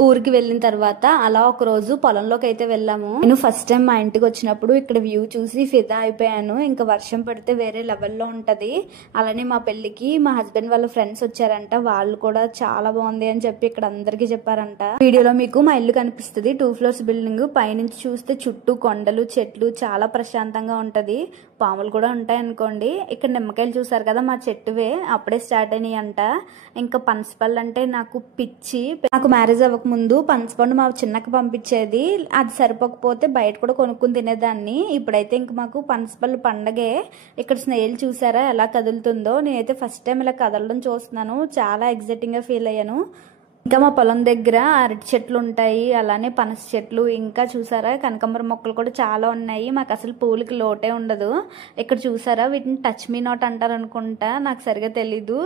ఊరికి వెళ్ళిన తర్వాత అలా ఒక రోజు పొలంలోకి అయితే వెళ్ళాము. నేను ఫస్ట్ టైం మా ఇంటికి వచ్చినప్పుడు ఇక్కడ వ్యూ చూసి ఫిదా అయిపోయాను. ఇంకా వర్షం పడితే వేరే లెవెల్లో ఉంటది. అలానే మా పెళ్లికి మా హస్బెండ్ వాళ్ళ ఫ్రెండ్స్ వచ్చారంట. వాళ్ళు కూడా చాలా బాగుంది అని చెప్పి ఇక్కడ అందరికీ చెప్పారంట. వీడియోలో మీకు మా ఇల్లు కనిపిస్తుంది. 2 floors బిల్డింగ్. పైనుంచి చూస్తే చుట్టూ కొండలు చెట్లు చాలా ప్రశాంతంగా ఉంటది. పాములు కూడా ఉంటాయి అనుకోండి. ఇక్కడ నిమ్మకాయలు చూసారు కదా మా చెట్టువే అప్పుడే స్టార్ట్ అయినాయి అంట. ఇంకా పనసపళ్ళు అంటే నాకు పిచ్చి. నాకు మ్యారేజ్ అవ్వక ముందు పనసపండు మా చిన్నకి పంపించేది. అది సరిపోకపోతే బయట కూడా కొనుక్కుని తినేదాన్ని. ఇప్పుడైతే ఇంక మాకు పనసపళ్ళు పండగే. ఇక్కడ స్నేల్ చూసారా ఎలా కదులుతుందో. నేనైతే ఫస్ట్ టైం ఇలా కదలడం చూస్తున్నాను. చాలా ఎక్సైటింగ్ గా ఫీల్ అయ్యాను. ఇంకా మా పొలం దగ్గర అరటి చెట్లు ఉంటాయి, అలానే పనస చెట్లు, ఇంకా చూసారా కనకాంబరం మొక్కలు కూడా చాలా ఉన్నాయి. మాకు అసలు పూలకి లోటే ఉండదు. ఇక్కడ చూసారా వీటిని టచ్ మీ నాట్ అంటారు అనుకుంటా, నాకు సరిగా తెలీదు.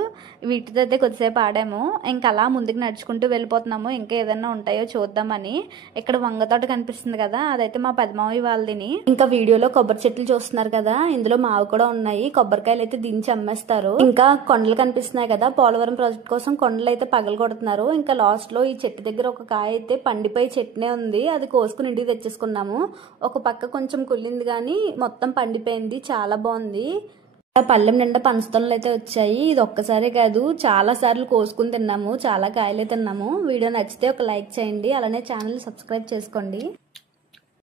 వీటితో అయితే కొద్దిసేపు ఆడాము. ఇంకా అలా ముందుకు నడుచుకుంటూ వెళ్ళిపోతున్నాము. ఇంకా ఏదైనా ఉంటాయో చూద్దామని. ఇక్కడ వంగ తోట కనిపిస్తుంది కదా, అదైతే మా పెదమావి వాళ్ళదిని. ఇంకా వీడియోలో కొబ్బరి చెట్లు చూస్తున్నారు కదా, ఇందులో మావి కూడా ఉన్నాయి. కొబ్బరికాయలు అయితే దించి అమ్మేస్తారు. ఇంకా కొండలు కనిపిస్తున్నాయి కదా, పోలవరం ప్రాజెక్ట్ కోసం కొండలు అయితే పగలు కొడుతున్నారు. ఇంకా లాస్ట్ లో ఈ చెట్టు దగ్గర ఒక కాయ అయితే పండిపోయి చెట్టునే ఉంది. అది కోసుకుని ఇంటికి తెచ్చేసుకున్నాము. ఒక పక్క కొంచెం కుళ్ళింది కానీ మొత్తం పండిపోయింది. చాలా బాగుంది. పళ్ళెం నిండా పనసతొనలు అయితే వచ్చాయి. ఇది ఒక్కసారి కాదు చాలా సార్లు కోసుకుని తిన్నాము. చాలా కాయలే తిన్నాము. వీడియో నచ్చితే ఒక లైక్ చేయండి, అలానే ఛానల్ సబ్స్క్రైబ్ చేసుకోండి.